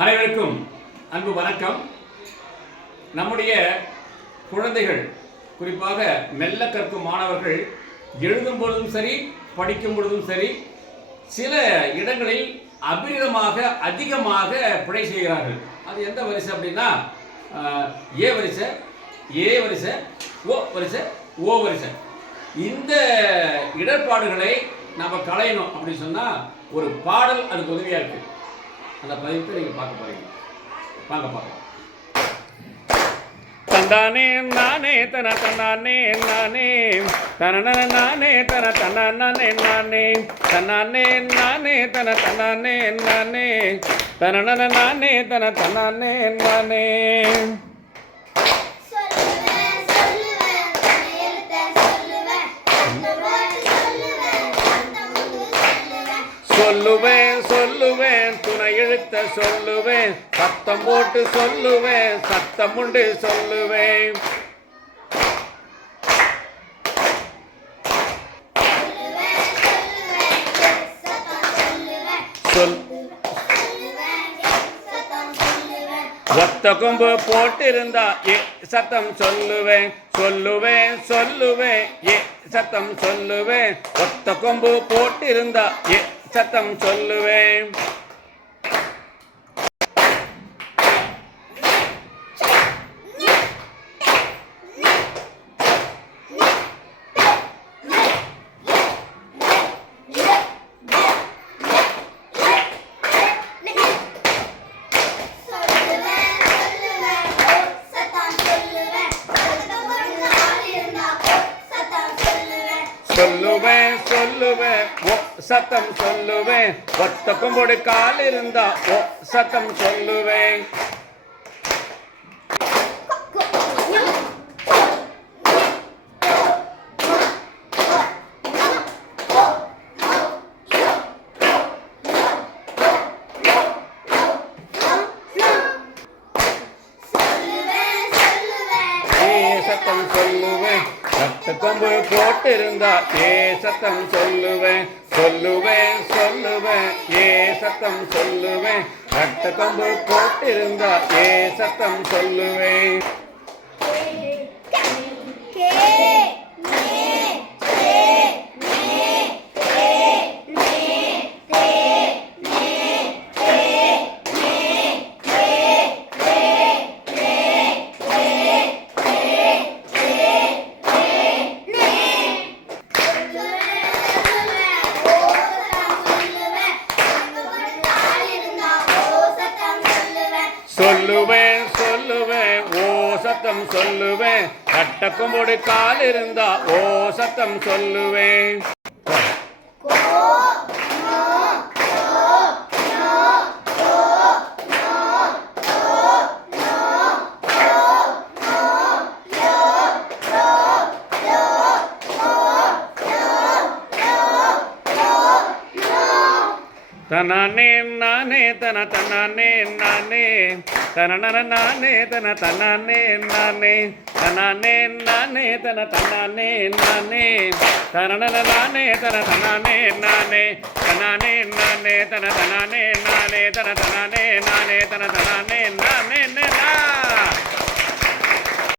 அனைவருக்கும் அன்பு வணக்கம். நம்முடைய குழந்தைகள், குறிப்பாக மெல்ல கற்கும் மாணவர்கள் எழுதும் பொழுதும் சரி, படிக்கும் பொழுதும் சரி, சில இடங்களில் அபிரிதமாக அதிகமாக பிழை செய்கிறார்கள். அது எந்த வரிசை அப்படின்னா, ஏ வரிசை, ஏ வரிசை, ஓ வரிசை, ஓ வரிசை. இந்த இடர்பாடுகளை நம்ம களையணும் அப்படின்னு சொன்னால் ஒரு பாடல் அதுக்கு உதவியாக இருக்குது. அந்த பதிப்பை நீங்கள் பார்க்க போகிறீங்க. வாங்க பார்க்கலாம். தந்தானே நானே தன தன்னானே நானே தன நானே தன தன்னானே நானே தன்னானே நானே தன தன்னானே நானே தன நானே தன தன்னானே நானே. சொல்லுவேன் சொல்லுவேன் துணை எழுத்த சொல்லுவேன், சத்தம் போட்டு சொல்லுவேன், சத்தம் உண்டு சொல்லுவேன். ஒத்த கொம்பு போட்டிருந்தா சத்தம் சொல்லுவேன் சொல்லுவேன் சொல்லுவேன், சத்தம் சொல்லுவேன். ஒத்த கொம்பு போட்டிருந்தா சத்தம் சொல்லுவேன். சொல்லுவேன் சொல்லுவேன் ஓ சத்தம் சொல்லுவேன், ஒத்த கொம்போடு கால் இருந்தா ஓ சத்தம் சொல்லுவேன். சத்தம் சொல்லுவேன், ரத்த கொம்பு போட்டிருந்தா சத்தம் சொல்லுவேன் சொல்லுவேன் சொல்லுவேன், சத்தம் சொல்லுவேன். ரத்த கொம்பு போட்டிருந்தா சத்தம் சொல்லுவேன். சொல்லுவேன் சொல்லுவேன் ஓ சத்தம் சொல்லுவேன், கட்ட கொம்போடு கால் இருந்தா ஓ சத்தம் சொல்லுவேன். தனானே நானே தன தன்னானே நானே தன நானே தன தன்னானே நானே தனானே நானே தன தன்னானே நானே தன நானே தன தன்னானே நானே தனானே நானே தன தன்னானே நானே தன தனானே நானே தன தனானே நானே நா.